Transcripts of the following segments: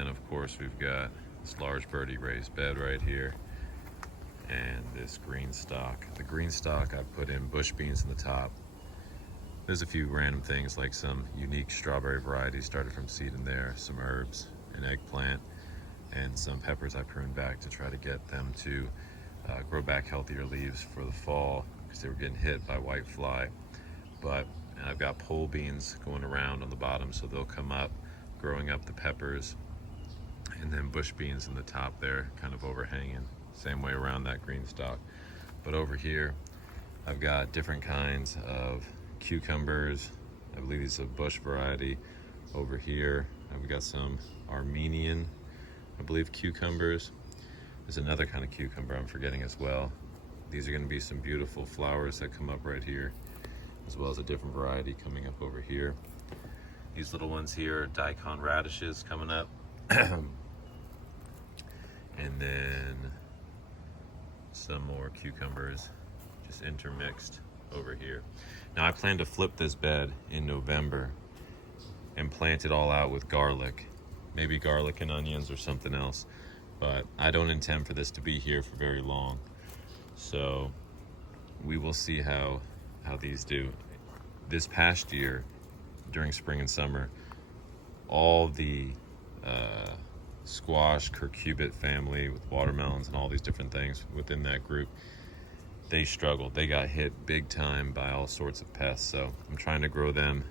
then of course we've got this large birdie raised bed right here, and this green stalk. The green stalk, I put in bush beans in the top. There's a few random things like some unique strawberry varieties started from seed in there, some herbs, an eggplant, and some peppers I pruned back to try to get them to grow back healthier leaves for the fall, because they were getting hit by white fly. But I've got pole beans going around on the bottom, so they'll come up, growing up the peppers, and then bush beans in the top there, kind of overhanging, same way around that green stalk. But over here, I've got different kinds of cucumbers. I believe these are a bush variety. Over here, I've got some Armenian, I believe, cucumbers. There's another kind of cucumber I'm forgetting as well. These are going to be some beautiful flowers that come up right here, as well as a different variety coming up over here. These little ones here are daikon radishes coming up. And then some more cucumbers just intermixed over here. Now I plan to flip this bed in November and plant it all out with garlic, maybe garlic and onions or something else, but I don't intend for this to be here for very long. So we will see how these do. This past year, during spring and summer, all the squash, curcubit family with watermelons and all these different things within that group, they struggled. They got hit big time by all sorts of pests. So I'm trying to grow them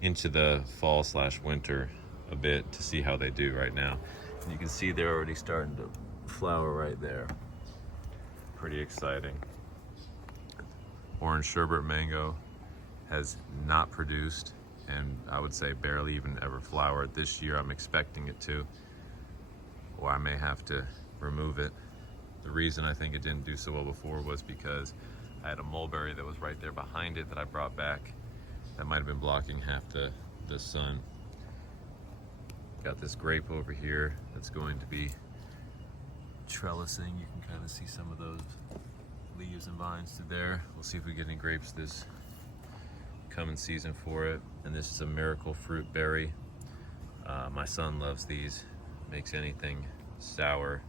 into the fall/winter a bit to see how they do right now. And you can see they're already starting to flower right there. Pretty exciting. Orange sherbet mango has not produced, and I would say barely even ever flowered. This year I'm expecting it to, or I may have to remove it. The reason I think it didn't do so well before was because I had a mulberry that was right there behind it that I brought back that might have been blocking half the sun. Got this grape over here that's going to be trellising. You can kind of see some of those leaves and vines through there. We'll see if we get any grapes this coming season for it. And this is a miracle fruit berry. My son loves these. Makes anything sour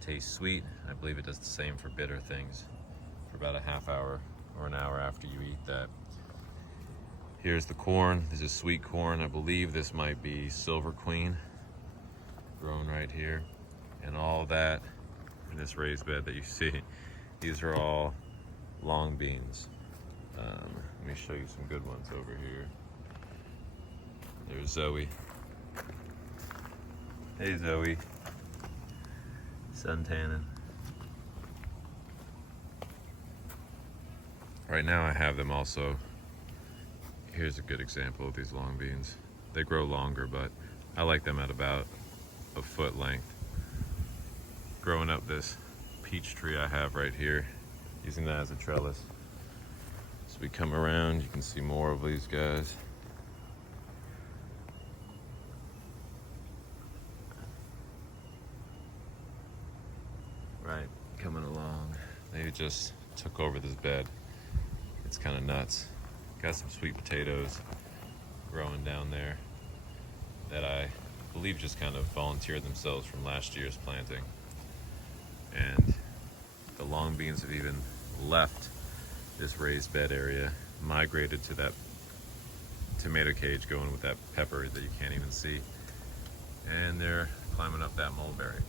taste sweet. I believe it does the same for bitter things for about a half hour or an hour after you eat that. Here's the corn. This is sweet corn. I believe this might be Silver Queen growing right here. And all that in this raised bed that you see, these are all long beans. Let me show you some good ones over here. There's Zoe. Hey Zoe. Sun tanning. Right now I have them also. Here's a good example of these long beans. They grow longer, but I like them at about a foot length. Growing up this peach tree I have right here, using that as a trellis. So we come around, you can see more of these guys. Right, coming along. They just took over this bed. It's kind of nuts. Got some sweet potatoes growing down there that I believe just kind of volunteered themselves from last year's planting. And the long beans have even left this raised bed area, migrated to that tomato cage going with that pepper that you can't even see. And they're climbing up that mulberry.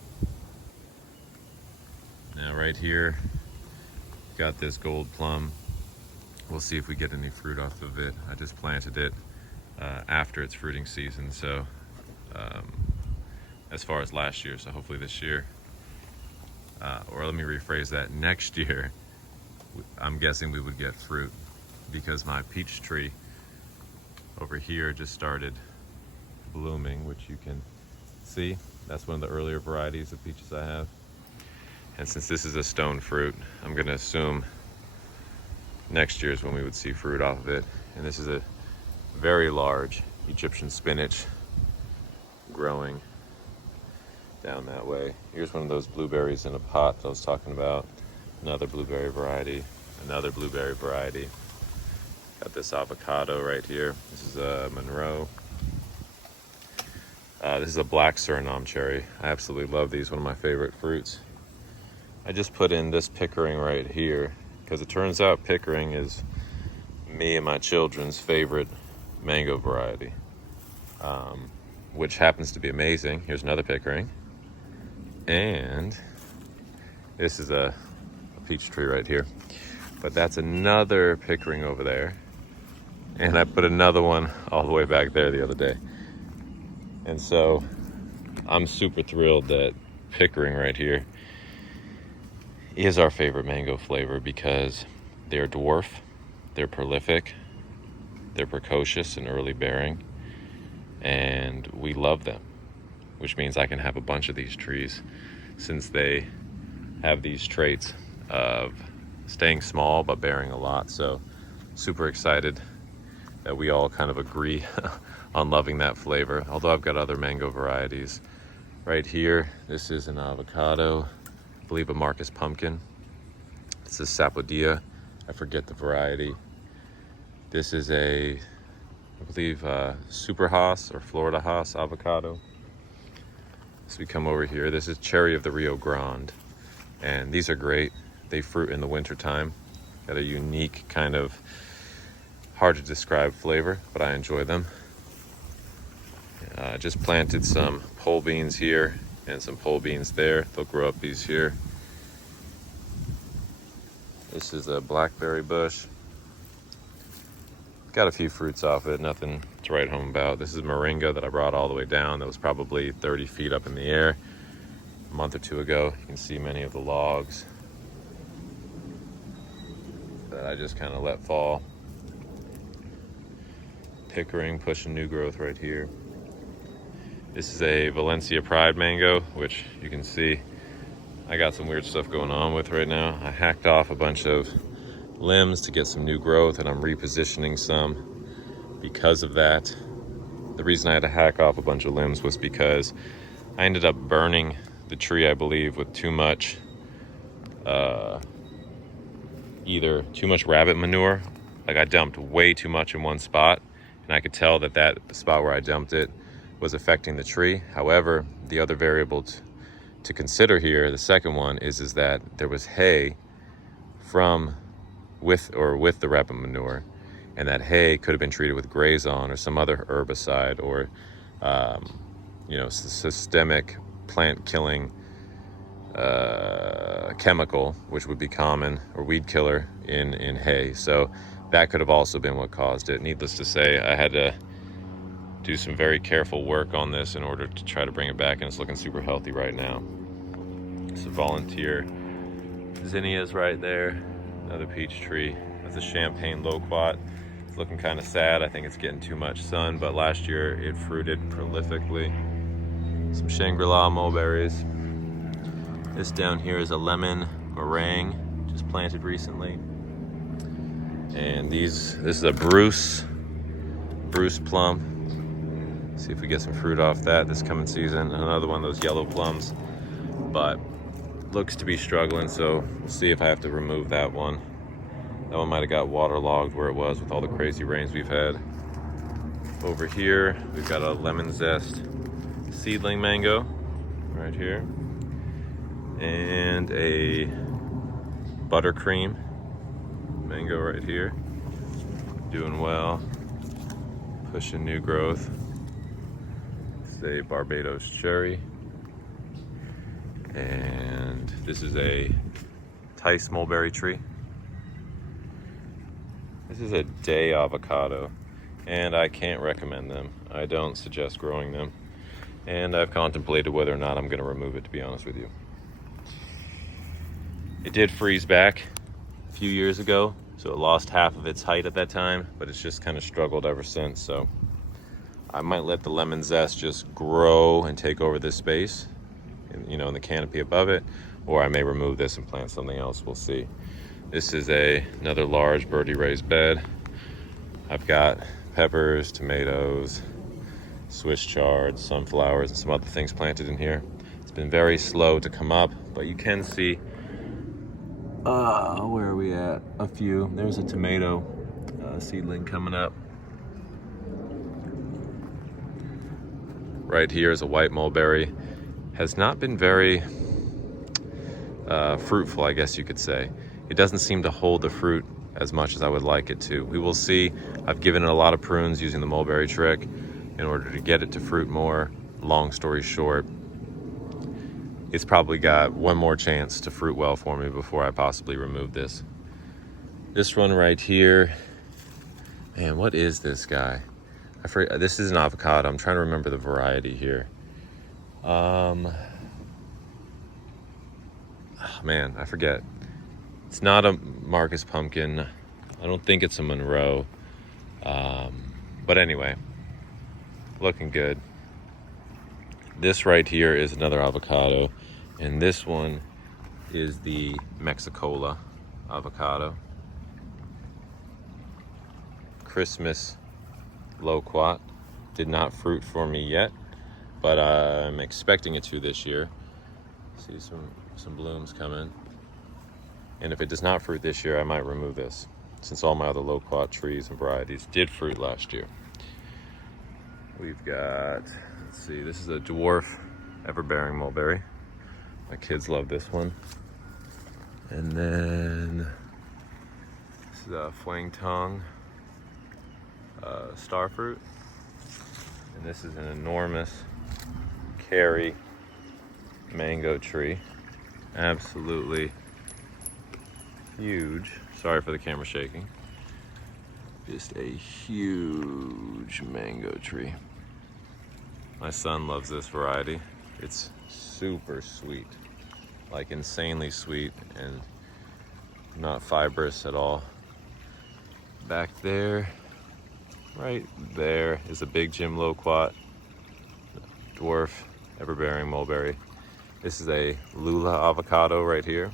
Now right here, got this gold plum. We'll see if we get any fruit off of it. I just planted it after its fruiting season, so as far as last year, so hopefully this year, or let me rephrase that, next year, I'm guessing we would get fruit, because my peach tree over here just started blooming, which you can see. That's one of the earlier varieties of peaches I have. And since this is a stone fruit, I'm gonna assume next year is when we would see fruit off of it. And this is a very large Egyptian spinach growing down that way. Here's one of those blueberries in a pot that I was talking about. Another blueberry variety, another blueberry variety. Got this avocado right here. This is a Monroe. This is a black Suriname cherry. I absolutely love these, one of my favorite fruits. I just put in this Pickering right here because it turns out Pickering is me and my children's favorite mango variety, which happens to be amazing. Here's another Pickering. And this is a peach tree right here. But that's another Pickering over there. And I put another one all the way back there the other day. And so I'm super thrilled that Pickering right here is our favorite mango flavor because they're dwarf, they're prolific, they're precocious and early bearing, and we love them, which means I can have a bunch of these trees since they have these traits of staying small but bearing a lot. So super excited that we all kind of agree on loving that flavor. Although I've got other mango varieties. Right here, this is an avocado, I believe a Marcus pumpkin. This is Sapodilla, I forget the variety. This is a, I believe, Super Haas or Florida Haas avocado. So we come over here, this is Cherry of the Rio Grande. And these are great. They fruit in the winter time. Got a unique kind of hard to describe flavor, but I enjoy them. Just planted some pole beans here and some pole beans there. They'll grow up these here. This is a blackberry bush. Got a few fruits off it, nothing to write home about. This is moringa that I brought all the way down. That was probably 30 feet up in the air a month or two ago. You can see many of the logs that I just kind of let fall. Pickering pushing new growth right here. This is a Valencia Pride mango, which you can see I got some weird stuff going on with right now. I hacked off a bunch of limbs to get some new growth, and I'm repositioning some because of that. The reason I had to hack off a bunch of limbs was because I ended up burning the tree, I believe, with too much either too much rabbit manure, like I dumped way too much in one spot, and I could tell that that spot where I dumped it was affecting the tree. However, the other variable to consider here, the second one, is that there was hay with the rabbit manure, and that hay could have been treated with Grazon or some other herbicide or systemic plant killing chemical, which would be common, or weed killer in hay. So that could have also been what caused it. Needless to say, I had to do some very careful work on this in order to try to bring it back, and it's looking super healthy right now. Some volunteer zinnias right there, another peach tree. That's a champagne loquat. It's looking kind of sad. I think it's getting too much sun, but last year it fruited prolifically. Some Shangri-La mulberries. This down here is a lemon meringue, just planted recently. And this is a Bruce plum. See if we get some fruit off that this coming season. Another one of those yellow plums, but looks to be struggling, so we'll see if I have to remove that one. That one might have got waterlogged where it was with all the crazy rains we've had. Over here, we've got a lemon zest seedling mango right here, and a buttercream mango right here. Doing well, pushing new growth. It's a Barbados cherry. And this is a Tice mulberry tree. This is a day avocado, and I can't recommend them. I don't suggest growing them, and I've contemplated whether or not I'm going to remove it, to be honest with you. It did freeze back a few years ago, so it lost half of its height at that time, but it's just kind of struggled ever since. So I might let the lemon zest just grow and take over this space, in the canopy above it, or I may remove this and plant something else. We'll see. This is another large birdie raised bed. I've got peppers, tomatoes, Swiss chard, sunflowers, and some other things planted in here. It's been very slow to come up, but you can see, where are we at? A few. There's a tomato seedling coming up. right here is a white mulberry. Has not been very fruitful, I guess you could say. It doesn't seem to hold the fruit as much as I would like it to. We will see. I've given it a lot of prunes using the mulberry trick in order to get it to fruit more. Long story short, it's probably got one more chance to fruit well for me before I possibly remove this. This one right here, man, what is this guy? I forget. This is an avocado. I'm trying to remember the variety here. Man, I forget. It's not a Marcus pumpkin. I don't think it's a Monroe. But anyway, looking good. This right here is another avocado, and this one is the Mexicola avocado. Christmas loquat. Did not fruit for me yet, but I'm expecting it to this year. See some blooms coming. And if it does not fruit this year, I might remove this, since all my other loquat trees and varieties did fruit last year. We've got, let's see, this is a dwarf ever-bearing mulberry. My kids love this one. And then this is a Fuang Tong star fruit. And this is an enormous Cary mango tree. Absolutely huge. Sorry for the camera shaking. Just a huge mango tree. My son loves this variety. It's super sweet, like insanely sweet and not fibrous at all. Back there, right there, is a big Jim loquat, dwarf ever-bearing mulberry. This is a Lula avocado right here.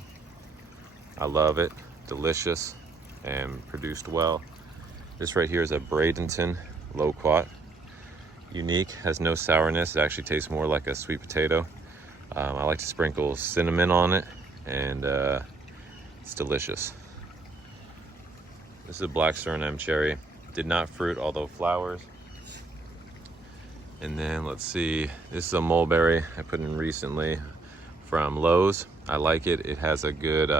I love it, delicious and produced well. This right here is a Bradenton loquat. Unique, has no sourness. It actually tastes more like a sweet potato. I like to sprinkle cinnamon on it, and it's delicious. This is a black Suriname cherry. Did not fruit, although flowers. And then let's see, this is a mulberry I put in recently from Lowe's. I like it. It has a good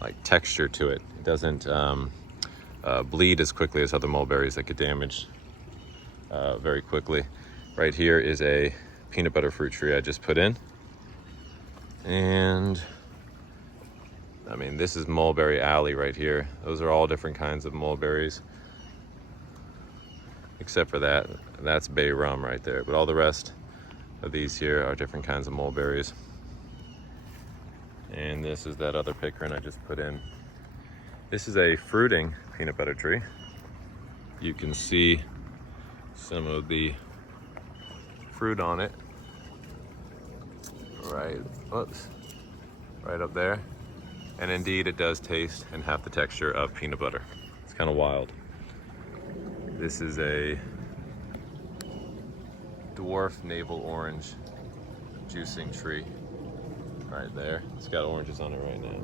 like texture to it. It doesn't bleed as quickly as other mulberries that get damaged very quickly. Right here is a peanut butter fruit tree I just put in. And I mean, this is Mulberry Alley right here. Those are all different kinds of mulberries. Except for that, that's bay rum right there. But all the rest of these here are different kinds of mulberries. And this is that other pickern I just put in. This is a fruiting peanut butter tree. You can see some of the fruit on it. Right up there. And indeed, it does taste and have the texture of peanut butter. It's kind of wild. This is a dwarf navel orange juicing tree right there. It's got oranges on it right now.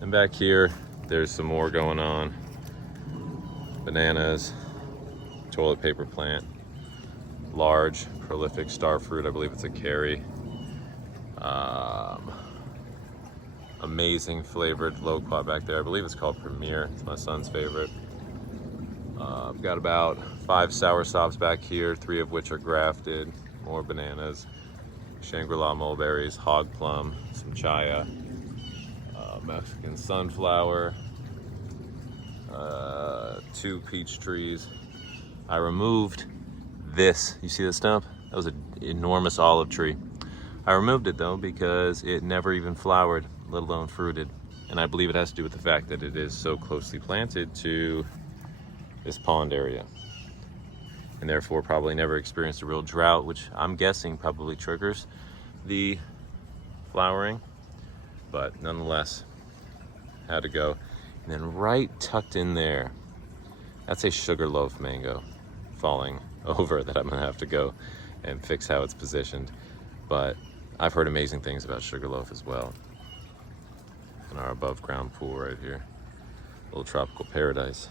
And back here, there's some more going on. Bananas, toilet paper plant, large, prolific star fruit. I believe it's a Cary. Amazing flavored loquat back there. I believe it's called Premier. It's my son's favorite. I've got about 5 sour stops back here, 3 of which are grafted. More bananas, Shangri-La mulberries, hog plum, some chaya, Mexican sunflower, 2 peach trees. I removed this. You see the stump? That was an enormous olive tree. I removed it though because it never even flowered, let alone fruited. And I believe it has to do with the fact that it is so closely planted to this pond area. And therefore probably never experienced a real drought, which I'm guessing probably triggers the flowering. But nonetheless, had to go. And then right tucked in there, that's a sugarloaf mango falling over that I'm gonna have to go and fix how it's positioned. But I've heard amazing things about sugarloaf as well. In our above ground pool right here. Little tropical paradise.